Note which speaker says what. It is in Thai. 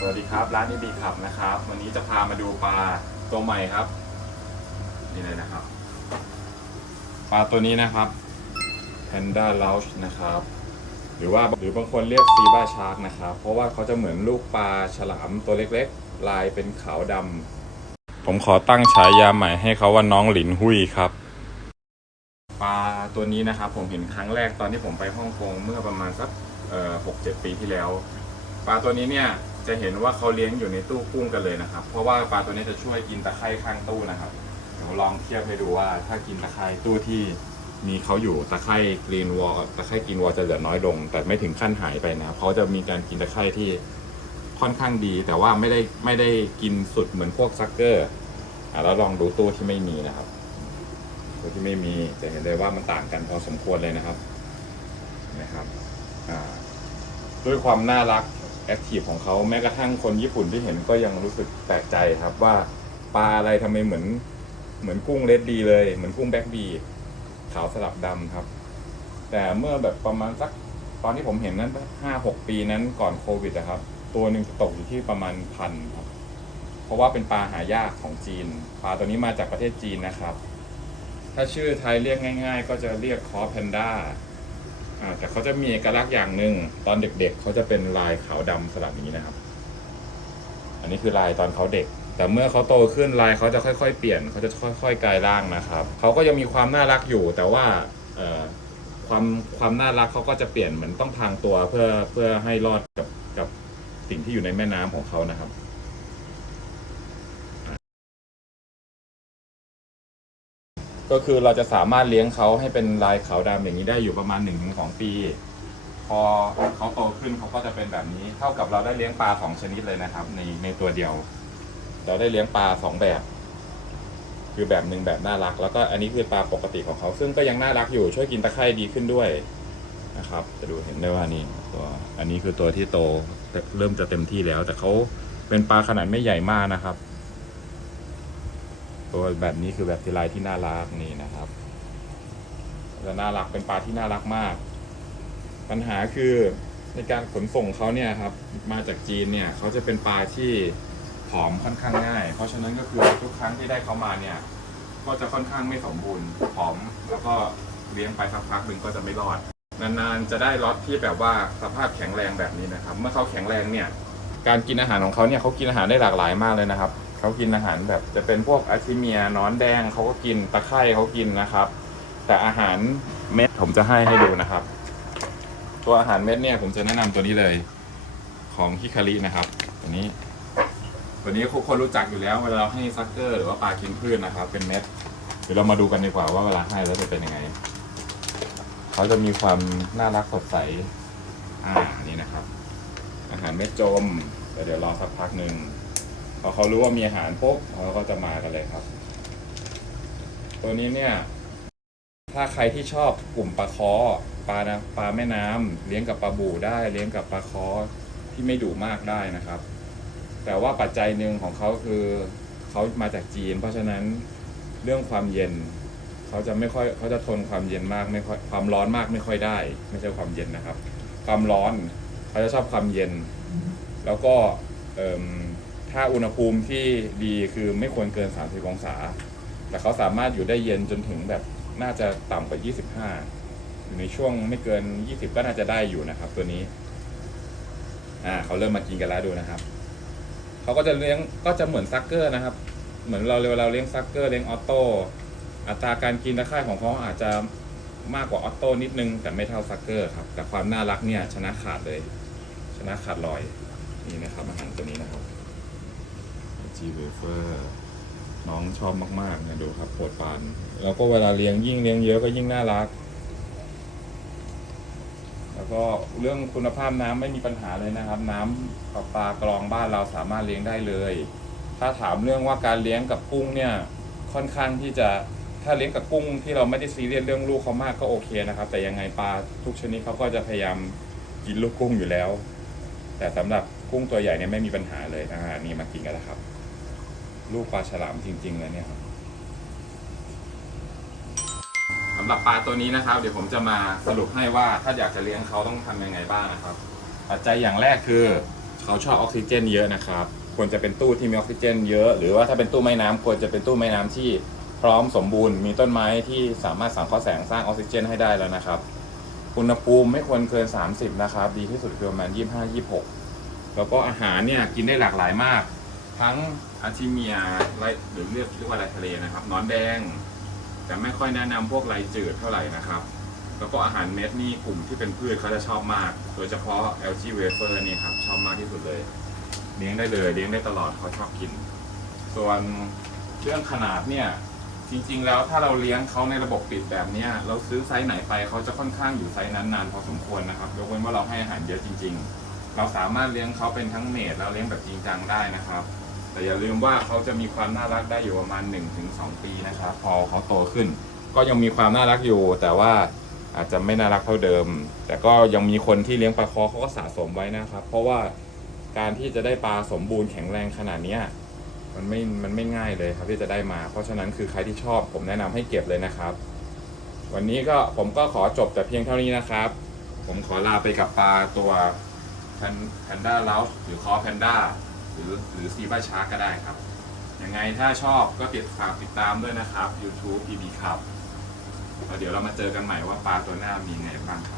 Speaker 1: สวัสดีครับ ร้านนี้บีขับนะครับ วันนี้จะพามาดูปลาตัวใหม่ครับ นี่เลยนะครับ ปลาตัวนี้นะครับ Panda Louch นะครับ หรือว่าหรือบางคนเรียกซีบ้าชาร์กนะครับ เพราะว่าเขาจะเหมือนลูกปลาฉลามตัวเล็กๆ ลายเป็นขาวดำผมขอตั้งฉายาใหม่ให้เขาว่าน้องหลินหุยครับปลาตัวนี้นะครับผมเห็นครั้งแรกตอนที่ผมไปฮ่องกงเมื่อประมาณสักหกเจ็ดปีที่แล้ว ปลาตัวนี้เนี่ย จะเห็นว่าเขาเลี้ยงอยู่ในตู้กุ้งกันเลยนะครับ เพราะว่าปลาตัวนี้จะช่วยกินตะไคร่ข้างตู้นะครับเดี๋ยวลองเทียบให้ดูว่าถ้ากินตะไคร่ตู้ที่มีเขาอยู่ตะไคร่กรีนวอลตะไคร่กรีนวอลจะเหลือน้อยลง แต่ไม่ถึงขั้นหายไปนะครับเขาจะมีการกินตะไคร่ที่ค่อนข้างดี แต่ว่าไม่ได้ไม่ได้กินสุดเหมือนพวกซักเกอร์อะแล้วลองดูตู้ที่ไม่มีนะครับตู้ที่ไม่มีจะเห็นเลยว่ามันต่างกันพอสมควรเลยนะครับนะครับอ่าด้วยความน่ารัก แอคทีฟของเขาแม้กระทั่งคนญี่ปุ่นที่เห็นก็ยังรู้สึกแปลกใจครับว่าปลาอะไรทำไมเหมือน เหมือนกุ้งเลดดีเลย เหมือนกุ้งแบ็กบีขาวสลับดำครับ แต่เมื่อแบบประมาณสักตอนที่ผมเห็นนั้นห้าหกปีนั้นก่อนโควิดนะครับ ตัวหนึ่งตกอยู่ที่ประมาณพันครับ เพราะว่าเป็นปลาหายากของจีน ปลาตัวนี้มาจากประเทศจีนนะครับ ถ้าชื่อไทยเรียกง่าย ๆ ก็จะเรียกคอแพนด้า อ่าแต่เขาจะมีเอกลักษณ์อย่างหนึ่งตอนเด็กๆเขาจะเป็นลายขาวดำสลับอย่างนี้นะครับ อันนี้คือลายตอนเขาเด็ก แต่เมื่อเขาโตขึ้นลายเขาจะค่อย ๆ เปลี่ยนเขาจะค่อยๆกลายร่างนะครับเขาก็ยังมีความน่ารักอยู่ แต่ว่าเอ่อความความน่ารักเขาก็จะเปลี่ยนเหมือนต้องพรางตัวเพื่อเพื่อให้รอดกับกับสิ่งที่อยู่ในแม่น้ำของเขานะครับ ก็คือเราจะสามารถเลี้ยงเขาให้เป็นลายขาวดำอย่างนี้ได้อยู่ประมาณ1นถึงสปี พอเขาโตขึ้นเขาก็จะเป็นแบบนี้ เท่ากับเราได้เลี้ยงปลาสองชนิดเลยนะครับ ในในตัวเดียว เราได้เลี้ยงปลาสองแบบ คือแบบหนึ่งแบบน่ารัก แล้วก็อันนี้คือปลาปกติของเขาซึ่งก็ยังน่ารักอยู่ช่วยกินตะไคร่ดีขึ้นด้วยนะครับ จะดูเห็นได้ว่านี่ตัวอันนี้คือตัวที่โตเริ่มจะเต็มที่แล้ว แต่เขาเป็นปลาขนาดไม่ใหญ่มากนะครับ ตัวแบบนี้คือแบบที่ลายที่น่ารักนี่นะครับจะน่ารักเป็นปลาที่น่ารักมาก ปัญหาคือในการขนส่งเขาเนี่ยครับ มาจากจีนเนี่ยเขาจะเป็นปลาที่ผอมค่อนข้างง่าย เพราะฉะนั้นก็คือทุกครั้งที่ได้เขามาเนี่ย ก็จะค่อนข้างไม่สมบูรณ์ผอมแล้วก็เลี้ยงไปสักพักหนึ่งก็จะไม่รอด นานๆจะได้ล็อตที่แบบว่าสภาพแข็งแรงแบบนี้นะครับ เมื่อเขาแข็งแรงเนี่ย การกินอาหารของเขาเนี่ยเขากินอาหารได้หลากหลายมากเลยนะครับ เขากินอาหารแบบจะเป็นพวกอาชิเมียนอนแดงเขาก็กินตะไคร่เขากินนะครับ แต่อาหารเม็ดผมจะให้ให้ดูนะครับ ตัวอาหารเม็ดเนี่ยผมจะแนะนำตัวนี้เลย ของฮิคารินะครับตัวนี้ตัวนี้ทุคนรู้จักอยู่แล้วเวลาเราให้ซักเกอร์หรือว่าปลากินพืชนะครับ เป็นเม็ดเดี๋ยวเรามาดูกันดีกว่าว่าเวลาให้แล้วจะเป็นยังไงเขาจะมีความน่ารักสดใสอ่านี่นะครับ อาหารเม็ดจมแต่เดี๋ยวรอสักพักหนึ่ง พอเขารู้ว่ามีอาหารปุ๊บเขาก็จะมากันเลยครับ ตัวนี้เนี่ย ถ้าใครที่ชอบกลุ่มปลาคอปลานะปลาแม่น้ำเลี้ยงกับปลาบู่ได้ เลี้ยงกับปลาคอที่ไม่ดุมากได้นะครับ แต่ว่าปัจจัยหนึ่งของเขาคือเขามาจากจีน เพราะฉะนั้นเรื่องความเย็นเขาจะไม่ค่อยเขาจะทนความเย็นมากไม่ค่อยความร้อนมากไม่ค่อยได้ ไม่ใช่ความเย็นนะครับ ความร้อนเขาจะชอบความเย็น แล้วก็เอิ่ม ถ้าอุณหภูมิที่ดีคือไม่ควรเกิน 30 องศา แต่เขาสามารถอยู่ได้เย็นจนถึงแบบน่าจะต่ำกว่า 25 อยู่ในช่วงไม่เกิน 20 ก็น่าจะได้อยู่นะครับ ตัวนี้ อ่าเขาเริ่มมากินกันแล้วดูนะครับ เขาก็จะเลี้ยงก็จะเหมือนซักเกอร์นะครับ เหมือนเราเวลาเราเลี้ยงซักเกอร์เลี้ยงออโต้ อัตราการกินตะไคร่ของเขาอาจจะมากกว่าออโต้นิดนึง แต่ไม่เท่าซักเกอร์ครับ แต่ความน่ารักเนี่ยชนะขาดเลย ชนะขาดลอย นี่นะครับอาหารตัวนี้ จีเวเฟอร์น้องชอบมากๆเนี่ยดูครับโปรดปาน แล้วก็เวลาเลี้ยงยิ่งเลี้ยงเยอะก็ยิ่งน่ารัก แล้วก็เรื่องคุณภาพน้ำไม่มีปัญหาเลยนะครับ น้ำประปากรองบ้านเราสามารถเลี้ยงได้เลย ถ้าถามเรื่องว่าการเลี้ยงกับกุ้งเนี่ยค่อนข้างที่จะถ้าเลี้ยงกับกุ้งที่เราไม่ได้ซีเรียสเรื่องลูกเขามากก็โอเคนะครับ แต่ยังไงปลาทุกชนิดเขาก็จะพยายามกินลูกกุ้งอยู่แล้ว แต่สำหรับกุ้งตัวใหญ่เนี่ยไม่มีปัญหาเลยอ่านี่มากินกันแล้วครับ ลูกปลาฉลามจริง ๆ เลยเนี่ยครับสำหรับปลาตัวนี้นะครับ เดี๋ยวผมจะมาสรุปให้ว่าถ้าอยากจะเลี้ยงเขาต้องทำยังไงบ้างนะครับ ปัจจัยอย่างแรกคือเขาชอบออกซิเจนเยอะนะครับ ควรจะเป็นตู้ที่มีออกซิเจนเยอะ หรือว่าถ้าเป็นตู้ไม้น้ำควรจะเป็นตู้ไม้น้ำที่พร้อมสมบูรณ์ มีต้นไม้ที่สามารถสังเคราะห์แสงสร้างออกซิเจนให้ได้แล้วนะครับ อุณหภูมิไม่ควรเกิน 30 นะครับ ดีที่สุดคือประมาณ25-26 แล้วก็อาหารเนี่ยกินได้หลากหลายมาก ทั้งอาชิเมียไรหรือเรียกเรียกว่าไรทะเลนะครับนอนแดง แต่ไม่ค่อยแนะนำพวกไรจืดเท่าไหร่นะครับ แล้วก็อาหารเม็ดนี่กลุ่มที่เป็นพืชเขาจะชอบมาก โดยเฉพาะ LG wafer นี่ครับชอบมากที่สุดเลยเลี้ยงได้เลยเลี้ยงได้ตลอดเขาชอบกิน ส่วนเรื่องขนาดเนี่ยจริง ๆ แล้วถ้าเราเลี้ยงเขาในระบบปิดแบบเนี้ยเราซื้อไซส์ไหนไปเขาจะค่อนข้างอยู่ไซส์นั้นนานพอสมควรนะครับยกเว้นว่าเราให้อาหารเยอะจริง ๆ เราสามารถเลี้ยงเขาเป็นทั้งเมดแล้วเลี้ยงแบบจริงจังได้นะครับ แต่อย่าลืมว่าเขาจะมีความน่ารักได้อยู่ประมาณ 1-2 ปีนะครับ พอเขาโตขึ้น ก็ยังมีความน่ารักอยู่ แต่ว่าอาจจะไม่น่ารักเท่าเดิม แต่ก็ยังมีคนที่เลี้ยงปลาคอเขาก็สะสมไว้นะครับ เพราะว่าการที่จะได้ปลาสมบูรณ์แข็งแรงขนาดนี้มันไม่ มันไม่ง่ายเลยครับที่จะได้มา เพราะฉะนั้นคือใครที่ชอบผมแนะนำให้เก็บเลยนะครับ วันนี้ก็ผมก็ขอจบแต่เพียงเท่านี้นะครับ ผมขอลาไปกับปลาตัวแพนด้าเลาหรือคอแพนด้า หรือหรือซีบ้าชาร์กก็ได้ครับ ยังไงถ้าชอบก็ติดฝากติดตามด้วยนะครับ YouTube PB ครับแล้วเดี๋ยวเรามาเจอกันใหม่ว่าปลาตัวหน้ามีไงบ้างครับ